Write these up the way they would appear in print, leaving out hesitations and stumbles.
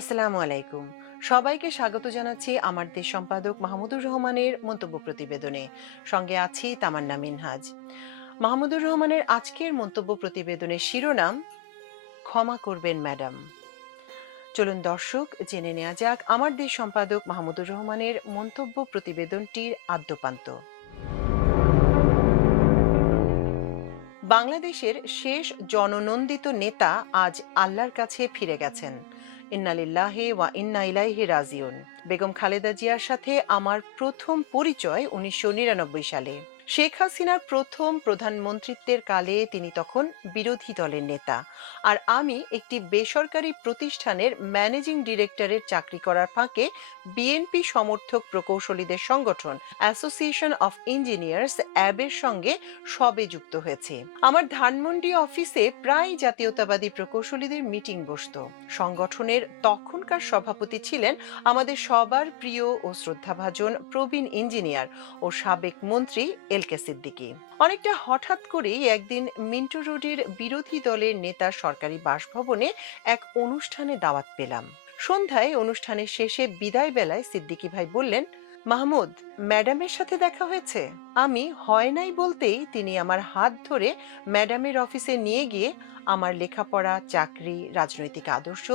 আসসালামু আলাইকুম। সবাইকে স্বাগত জানাচ্ছি আমার দেশ সম্পাদক মাহমুদুর রহমানের মন্তব্য প্রতিবেদনে। সঙ্গে আছি তামান্না মিনহাজ। মাহমুদুর রহমানের আজকের মন্তব্য প্রতিবেদনের শিরোনাম ক্ষমা করবেন ম্যাডাম। চলুন দর্শক জেনে নেওয়া যাক আমার দেশ সম্পাদক মাহমুদুর রহমানের মন্তব্য প্রতিবেদনটির আদ্যোপান্ত। বাংলাদেশের শেষ জননন্দিত নেতা আজ আল্লাহর কাছে ফিরে গেছেন। ইন্না লিল্লাহি ওয়া ইন্না ইলাইহি রাজিউন। বেগম খালেদা জিয়ার সাথে আমার প্রথম পরিচয় ১৯৯৯ সালে। শেখ হাসিনার প্রথম প্রধানমন্ত্রিত্বের কালে তিনি তখন বিরোধী দলের নেতা, আর আমি একটি বেসরকারি প্রতিষ্ঠানের ম্যানেজিং ডিরেক্টরের চাকরি করার ফাঁকে বিএনপি সমর্থক প্রকৌশলীদের সংগঠন অ্যাসোসিয়েশন অফ ইঞ্জিনিয়ার্স অ্যাবের সঙ্গে সবে যুক্ত হয়েছে। আমার ধানমন্ডি অফিসে প্রায় জাতীয়তাবাদী প্রকৌশলীদের মিটিং বসতো। সংগঠনের তখনকার সভাপতি ছিলেন আমাদের সবার প্রিয় ও শ্রদ্ধাভাজন প্রবীণ ইঞ্জিনিয়ার ও সাবেক মন্ত্রী এল কে সিদ্দিকী। অনেকটা হঠাৎ করেই একদিন মিন্টো রোডের বিরোধী দলের নেতার সরকারি বাসভবনে এক অনুষ্ঠানে দাওয়াত পেলাম। সন্ধ্যায় অনুষ্ঠানের শেষে বিদায় বেলায় সিদ্দিকী ভাই বললেন, মাহমুদ, ম্যাডামের সাথে দেখা হয়েছে? আমি হয় নাই বলতেই তিনি আমার হাত ধরে ম্যাডামের অফিসে নিয়ে গিয়ে আমার লেখাপড়া, চাকরি, রাজনৈতিক আদর্শ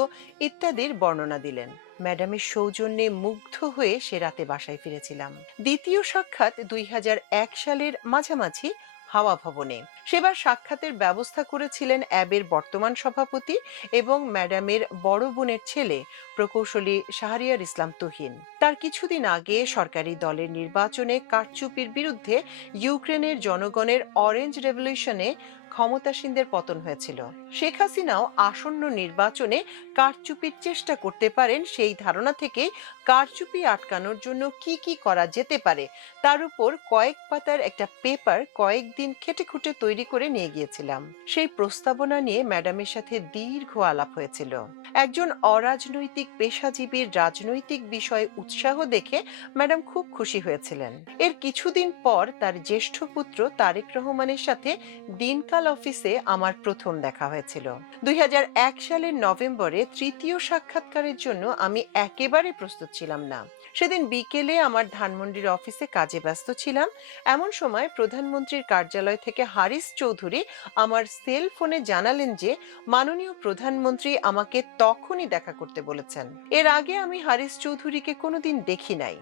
ইত্যাদির বর্ণনা দিলেন। ম্যাডামের সৌজন্যে মুগ্ধ হয়ে সে রাতে বাসায় ফিরেছিলাম। দ্বিতীয় সাক্ষাৎ ২০০১ সালের মাঝামাঝি হাওয়া ভবনে। সেবার সাক্ষাতের ব্যবস্থা করেছিলেন অ্যাবের বর্তমান সভাপতি এবং ম্যাডামের বড় বোনের ছেলে প্রকৌশলী শাহরিয়ার ইসলাম তুহিন। তার কিছুদিন আগে সরকারি দলের নির্বাচনে কারচুপির বিরুদ্ধে ইউক্রেনের জনগণের অরেঞ্জ রেভলিউশনে ক্ষমতাসীনদের পতন হয়েছিল। শেখ হাসিনাও আসন্ন নির্বাচনে কারচুপির চেষ্টা করতে পারেন, সেই ধারণা থেকে কারচুপি আটকানোর জন্য কি কি করা যেতে পারে তার উপর কয়েক পাতার একটা পেপার কয়েকদিন খেটে খুঁটে তৈরি করে নিয়ে গিয়েছিলাম। সেই প্রস্তাবনা নিয়ে ম্যাডামের সাথে দীর্ঘ আলাপ হয়েছিল। একজন অরাজনৈতিক পেশাজীবীর রাজনৈতিক বিষয়ে উৎসাহ দেখে ম্যাডাম খুব খুশি হয়েছিলেন। এর কিছুদিন পর তার জ্যেষ্ঠ পুত্র তারেক রহমানের সাথে দিনকাল অফিসে আমার প্রথম দেখা হয়েছিল। ২০০১ সালের নভেম্বরে তৃতীয় সাক্ষাৎকারের জন্য আমি একেবারে প্রস্তুত ছিলাম না। সেদিন বিকেলে আমার ধানমন্ডির অফিসে কাজে ব্যস্ত ছিলাম। এমন সময় প্রধানমন্ত্রীর কার্যালয় থেকে হারিস চৌধুরী আমার সেল ফোনে জানালেন যে মাননীয় প্রধানমন্ত্রী আমাকে তখনই দেখা করতে বলেছেন। এর আগে আমি হারিস চৌধুরীকে কোনোদিন দেখি নাই।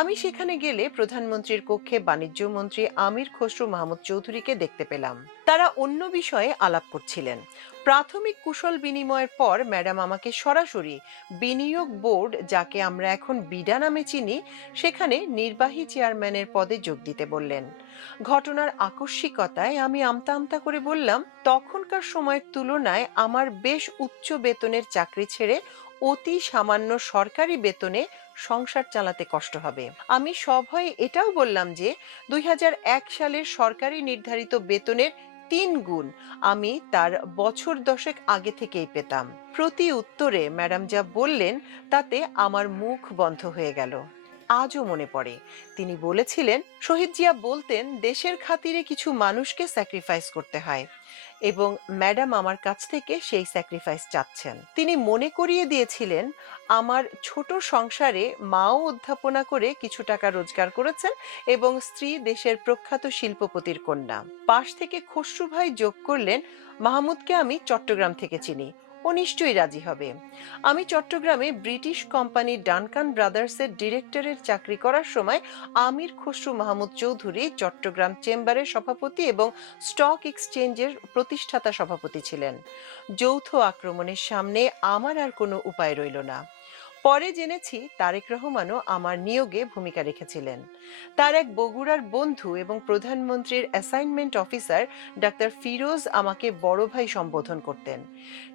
আমি সেখানে গেলে প্রধানমন্ত্রীর কক্ষে বাণিজ্য মন্ত্রী আমির খসরু মাহমুদ চৌধুরীকে দেখতে পেলাম। তারা অন্য বিষয়ে আলাপ করছিলেন। প্রাথমিক কুশল বিনিময়ের পর ম্যাডাম আমাকে সরাসরি বিনিয়োগ বোর্ড, যাকে আমরা এখন বিডা নামে চিনি, সেখানে নির্বাহী চেয়ারম্যানের পদে যোগ দিতে বললেন। ঘটনার আকস্মিকতায় আমি আমতা আমতা করে বললাম, তখনকার সময়ের তুলনায় আমার বেশ উচ্চ বেতনের চাকরি ছেড়ে অতি সামান্য সরকারি বেতনে সংসার চালাতে কষ্ট হবে। আমি সভয়ে এটাও বললাম যে ২০০১ সালের সরকারি নির্ধারিত বেতনের ৩ গুণ আমি তার বছর দশেক আগে থেকেই পেতাম। প্রতি উত্তরে ম্যাডাম যা বললেন তাতে আমার মুখ বন্ধ হয়ে গেল। আজও মনে পড়ে তিনি বলেছিলেন, শহীদ জিয়া বলতেন দেশের খাতিরে কিছু মানুষকে স্যাক্রিফাইস করতে হয়, এবং ম্যাডাম আমার কাছ থেকে সেই স্যাক্রিফাইস চাচ্ছেন। তিনি মনে করিয়ে দিয়েছিলেন আমার ছোট সংসারে মাও অধ্যাপনা করে কিছু টাকা রোজগার করেছেন এবং স্ত্রী দেশের প্রখ্যাত শিল্পপতির কন্যা। পাশ থেকে খসরু ভাই যোগ করলেন, মাহমুদকে আমি চট্টগ্রাম থেকে চিনি, ও নিশ্চয়ই রাজি হবে। আমি চট্টগ্রামে ব্রিটিশ কোম্পানি ডানকান ব্রাদার্সের ডিরেক্টরের চাকরি করার সময় আমির খসরু মাহমুদ চৌধুরী চট্টগ্রাম চেম্বারের সভাপতি এবং স্টক এক্সচেঞ্জের প্রতিষ্ঠাতা সভাপতি ছিলেন। যৌথ আক্রমণের সামনে আমার আর কোনো উপায় রইল না। পরে জেনেছি তারেক রহমানও আমার নিয়োগে ভূমিকা রেখেছিলেন। তার এক বগুড়ার বন্ধু এবং প্রধানমন্ত্রীর অ্যাসাইনমেন্ট অফিসার ডাক্তার ফিরোজ আমাকে বড় ভাই সম্বোধন করতেন।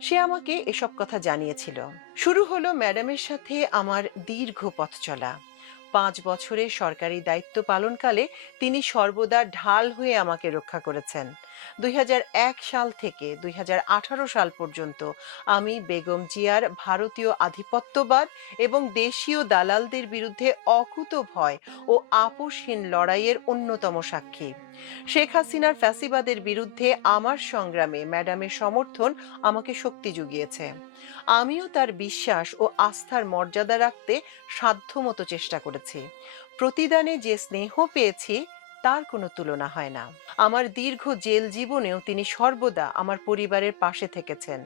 সে আমাকে এসব কথা জানিয়েছিল। শুরু হলো ম্যাডামের সাথে আমার দীর্ঘ পথ চলা। ৫ বছরের সরকারি দায়িত্ব পালনকালে তিনি সর্বদা ঢাল হয়ে আমাকে রক্ষা করেছেন। 2001 সাল থেকে 2018 সাল পর্যন্ত আমি বেগম জিয়ার ভারতীয় আধিপত্যবাদ এবং দেশীয় দালালদের বিরুদ্ধে অকুতোভয় ও আপোষহীন লড়াইয়ের অন্যতম সাক্ষী। শেখ হাসিনার ফ্যাসিবাদের বিরুদ্ধে আমার সংগ্রামে ম্যাডামের সমর্থন আমাকে শক্তি জুগিয়েছে। আমিও তার বিশ্বাস ও আস্থার মর্যাদা রাখতে সাধ্যমতো চেষ্টা করেছি। প্রতিদানে যে স্নেহ পেয়েছি তার কোনো তুলনা হয় না। আমার দীর্ঘ জেল জীবনেও তিনি সর্বদা আমার পরিবারের পাশে থেকেছেন।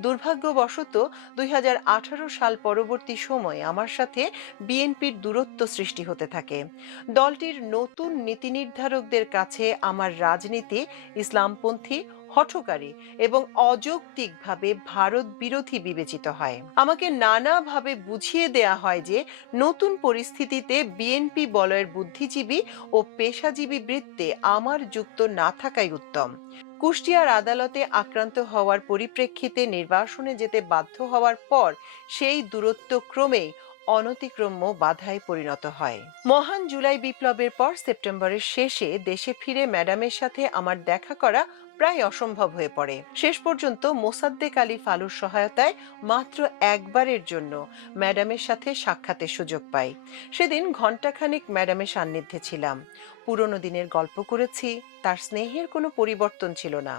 দুর্ভাগ্যবশত 2018 সাল পরবর্তী সময়ে আমার সাথে বিএনপির দূরত্ব সৃষ্টি হতে থাকে। দলটির নতুন নীতি নির্ধারকদের কাছে আমার রাজনীতি ইসলামপন্থী, হঠকারী এবং অযৌক্তিকভাবে ভারত বিরোধী বিবেচিত হয়। আমাকে নানাভাবে বুঝিয়ে দেয়া হয় যে নতুন পরিস্থিতিতে বিএনপি বলয়ের বুদ্ধিজীবী ও পেশাজীবী বৃত্তে আমার যুক্ত না থাকাই উত্তম। কুষ্টিয়ার আদালতে আক্রান্ত হওয়ার পরিপ্রেক্ষিতে নির্বাসনে যেতে বাধ্য হওয়ার পর সেই দূরত্ব ক্রমেই অনতিক্রম্য বাধায় পরিণত হয়। মহান জুলাই বিপ্লবের পর সেপ্টেম্বরের শেষে দেশে ফিরে ম্যাডামের সাথে আমার দেখা করা প্রায় অসম্ভব হয়ে পড়ে। শেষ পর্যন্ত মোসাদ্দেক আলী ফালুর সহায়তায় মাত্র একবারের জন্য ম্যাডামের সাথে সাক্ষাতের সুযোগ পাই। সেদিন ঘণ্টাখানেক ম্যাডামের সান্নিধ্যে ছিলাম। পুরনো দিনের গল্প করেছি, তার স্নেহের কোনো পরিবর্তন ছিল না।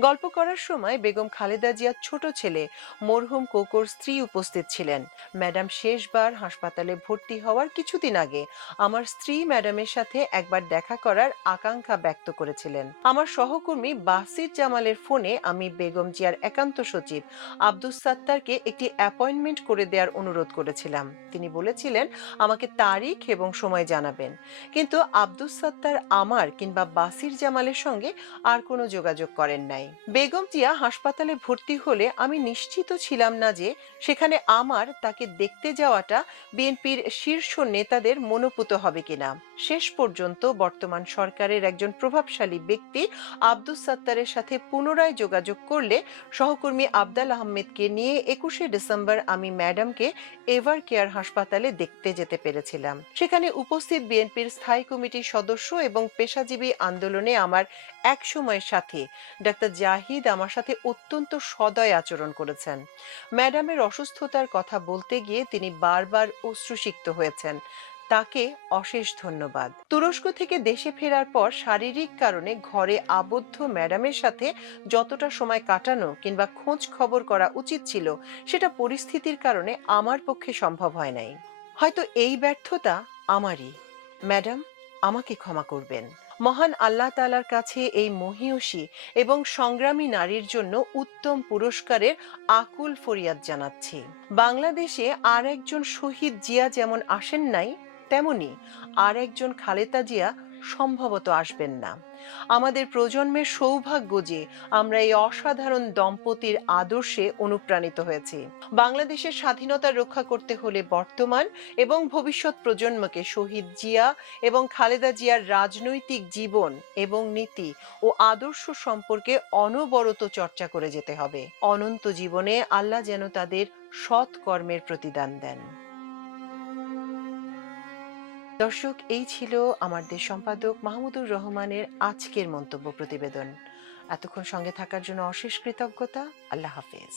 গল্প করার সময় বেগম খালেদা জিয়ার ছোট ছেলে মরহুম কোকোর স্ত্রী উপস্থিত ছিলেন। ম্যাডাম শেষবার হাসপাতালে ভর্তি হওয়ার কিছুদিন আগে আমার স্ত্রী ম্যাডামের সাথে একবার দেখা করার আকাঙ্ক্ষা ব্যক্ত করেছিলেন। আমার সহকর্মী বাসির জামালের ফোনে আমি বেগম জিয়ার একান্ত সচিব আব্দুস সাত্তারকে একটি অ্যাপয়েন্টমেন্ট করে দেওয়ার অনুরোধ করেছিলাম। তিনি বলেছিলেন আমাকে তারিখ এবং সময় জানাবেন, কিন্তু আব্দুস সাত্তার আমার কিংবা বাসির জামালের সঙ্গে আর কোনো যোগাযোগ করেন নাই। বেগম জিয়া হাসপাতালে ভর্তি হলে আমি নিশ্চিত ছিলাম না যে সেখানে আমার তাকে দেখতে যাওয়াটা বিএনপির শীর্ষ নেতাদের মনোপুত হবে কিনা। শেষ পর্যন্ত বর্তমান সরকারের একজন প্রভাবশালী ব্যক্তি আব্দুস সাত্তারের সাথে পুনরায় যোগাযোগ করলে সহকর্মী আবদাল আহমেদকে নিয়ে 21শে ডিসেম্বর আমি ম্যাডামকে এভার কেয়ার হাসপাতালে দেখতে যেতে পেরেছিলাম। সেখানে উপস্থিত বিএনপির স্থায়ী কমিটির সদস্য এবং পেশাজীবী আন্দোলনে আমার এক সময়ের সাথী ডাক্তার জাহিদ আমার সাথে অত্যন্ত সদয় আচরণ করেছেন। ম্যাডামের অসুস্থতার কথা বলতে গিয়ে তিনি বারবার অশ্রুসিক্ত হয়েছেন। তাকে অশেষ ধন্যবাদ। তুরস্ক থেকে দেশে ফেরার পর শারীরিক কারণে ঘরে আবদ্ধ ম্যাডামের সাথে যতটা সময় কাটানো কিংবা খোঁজ খবর করা উচিত ছিল সেটা পরিস্থিতির কারণে আমার পক্ষে সম্ভব হয় নাই। হয়তো এই ব্যর্থতা আমারই। ম্যাডাম, আমাকে ক্ষমা করবেন। মহান আল্লাহ তাআলার কাছে এই মহীয়সী এবং সংগ্রামী নারীর জন্য উত্তম পুরস্কারের আকুল ফরিয়াদ জানাচ্ছি। বাংলাদেশে আর একজন শহীদ জিয়া যেমন আসেন নাই, তেমনি আর একজন খালেদা জিয়া সম্ভবত আসবেন না। আমাদের প্রজন্মের সৌভাগ্য যে আমরা এই অসাধারণ দম্পতির আদর্শে অনুপ্রাণিত হয়েছি। বাংলাদেশের স্বাধীনতা রক্ষা করতে হলে বর্তমান এবং ভবিষ্যৎ প্রজন্মকে শহীদ জিয়া এবং খালেদা জিয়ার রাজনৈতিক জীবন এবং নীতি ও আদর্শ সম্পর্কে অনবরত চর্চা করে যেতে হবে। অনন্ত জীবনে আল্লাহ যেন তাদের সৎ কর্মের প্রতিদান দেন। দর্শক, এই ছিল আমার দেশ সম্পাদক মাহমুদুর রহমানের আজকের মন্তব্য প্রতিবেদন। এতক্ষণ সঙ্গে থাকার জন্য অশেষ কৃতজ্ঞতা। আল্লাহ হাফেজ।